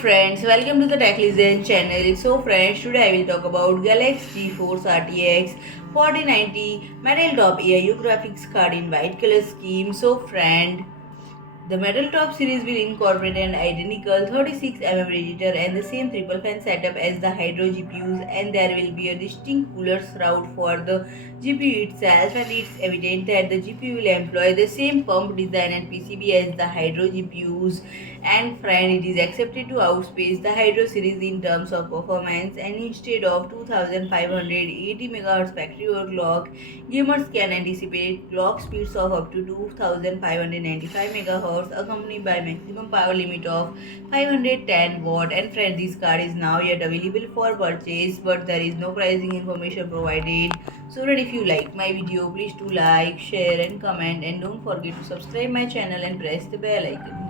friends, welcome to the Tech Listen channel. So friends, today I will talk about GALAX GeForce RTX 4090 Metaltop AIO graphics card in white color scheme. So friend, the Metaltop series will incorporate an identical 36 mm radiator and the same triple fan setup as the Hydro GPUs, and there will be a distinct cooler shroud for the GPU itself, and it's evident that the GPU will employ the same pump design and PCB as the Hydro GPUs. And friend, it is accepted to outspace the Hydro series in terms of performance, and instead of 2580 MHz factory overclock, gamers can anticipate clock speeds of up to 2595 MHz accompanied by maximum power limit of 510 watt. And friend, this card is now yet available for purchase, but there is no pricing information provided. So friend, if you like my video, please do like, share and comment, and don't forget to subscribe my channel and press the bell icon.